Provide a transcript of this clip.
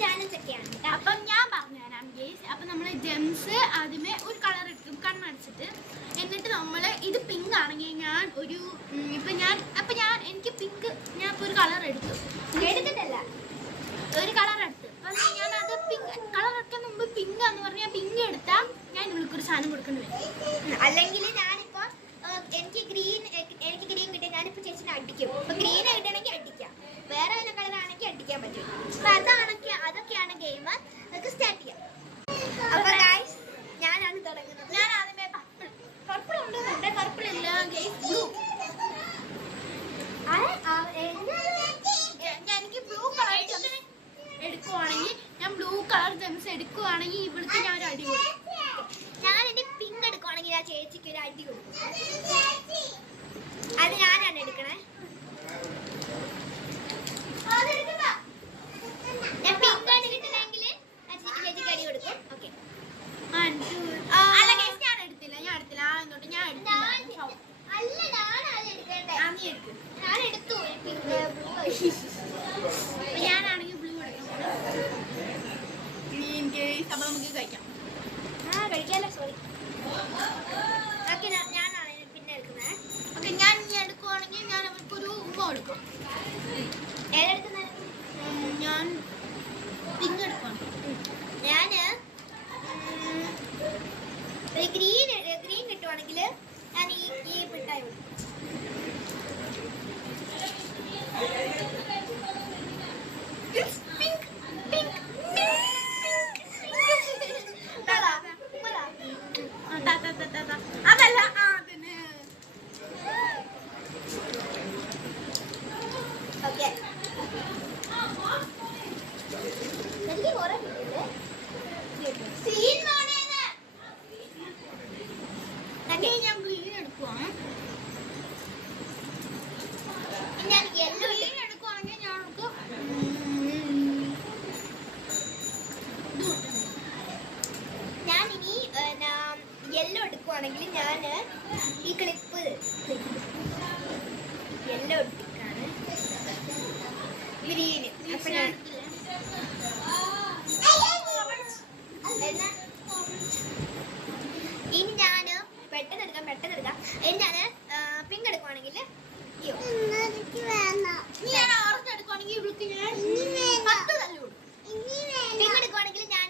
Channels ഒക്കെയാണ്. അപ്പം ഞാൻ പറഞ്ഞുതരാം ഗേസ്. അപ്പം നമ്മൾ ജെംസ് ആദ്യമേ ഒരു കളർ എടുക്കും കണ്ണടച്ചിട്ട്. എന്നിട്ട് നമ്മൾ ഇത് പിങ്ക് ആണെങ്കിൽ ഞാൻ ഒരു എനിക്ക് പിങ്ക് ഞാൻ ഇപ്പോൾ ഒരു കളർ എടുത്തിട്ടല്ല ഒരു കളർ എടുത്ത്. അപ്പം ഞാനത് പിങ്ക് കളർ എടുക്കാൻ മുമ്പ് പിങ്ക് എന്ന് പറഞ്ഞാൽ പിങ്ക് എടുത്താൽ ഞാൻ ഇവൾക്കൊരു സാധനം കൊടുക്കേണ്ടി വരും. അല്ലെങ്കിൽ ഞാനിപ്പോൾ എനിക്ക് ഗ്രീൻ കിട്ടിയാൽ ഞാനിപ്പോൾ ചേച്ചിനെ അടിക്കും. അപ്പോൾ ഗ്രീൻ കിട്ടണമെങ്കിൽ അടിക്കാം, വേറെ വല്ല കളറാണെങ്കിൽ അടിക്കാൻ പറ്റും. അപ്പോൾ അതൊക്കെയാണ് ഗെയിം. നമുക്ക് സ്റ്റാർട്ട് ചെയ്യാം. അപ്പോൾ ഗൈസ് ഞാനാണ് തുടങ്ങുന്നത്. ഞാൻ ആദ്യമേ പർപ്പിൾ ഉണ്ടെന്നുണ്ട്. പർപ്പിൾ ഇല്ല ഗെയ്സ്, ബ്ലൂ. എനിക്ക് ബ്ലൂ കളർ എടുക്കുവാണെങ്കിൽ ഞാൻ ബ്ലൂ കളർ ജെംസ് എടുക്കുവാണെങ്കിൽ ഇവിടുത്തെ ഞാൻ ഒരു അടി കൊടുക്കും. ഞാൻ എന്റെ പിങ്ക് എടുക്കുവാണെങ്കിൽ ആ ചേച്ചിക്ക് ഒരു അടി കൊടുക്കും. അത് ഞാനാണ് എടുക്കണേ. ഞാൻ പിങ്ക് ആണ് കിട്ടണമെങ്കിൽ ചേച്ചിക്ക് അടി കൊടുക്കും. ഓക്കെ. അല്ല ഗെയ്സ്, ഞാൻ എടുത്തില്ല. ഞാൻ എടുത്തില്ല. ഞാൻ എടുത്തു പിങ്ക് ഞാനാണെങ്കിൽ ബ്ലൂ എടുക്കും. Green guys. അപ്പോൾ നമുക്ക് കഴിക്കാം. കഴിക്കാലോ. സോറി. ഓക്കെ, ഞാനാണ് പിന്നെ എടുക്കുന്നത്. ഓക്കെ, ഞാൻ എടുക്കുവാണെങ്കിൽ ഞാൻ അവർക്കൊരു ഉമ്മ കൊടുക്കും. ഏതെടുക്കുന്നത്? ഞാൻ പിങ്ക് എടുക്കണം. ഞാൻ ഒരു ഗ്രീൻ കിട്ടുവാണെങ്കിൽ ഞാൻ ഈ മിഠായി കൊടുക്കും. അതല്ല അതിന്. ഓക്കെ, എനിക്ക് കുറെ കിട്ടിയില്ലേ? ഞാൻ ഗ്രീൻ എടുക്കുവാണ്. ഞാൻ യെല്ലോ എടുക്കുവാണെങ്കിൽ ഞങ്ങൾക്ക് ഞാനിനി യെല്ലോ എടുക്കുവാണെങ്കിൽ ഞാൻ ഈ ക്ലിപ്പ് യെല്ലോ എടുക്കാണ്. ഗ്രീന്. അപ്പൊ ഞാൻ ഇനി ഞാൻ പെട്ടെന്ന് എടുക്കാം. ഇനി ഞാൻ പിങ്ക് എടുക്കുവാണെങ്കിൽ ഞാൻ ഓറഞ്ച് എടുക്കുവാണെങ്കിൽ ഇവൾക്ക് ഞാൻ 10 തല്ല് കൊടുക്കും. പിങ്ക് എടുക്കുവാണെങ്കിൽ ഞാൻ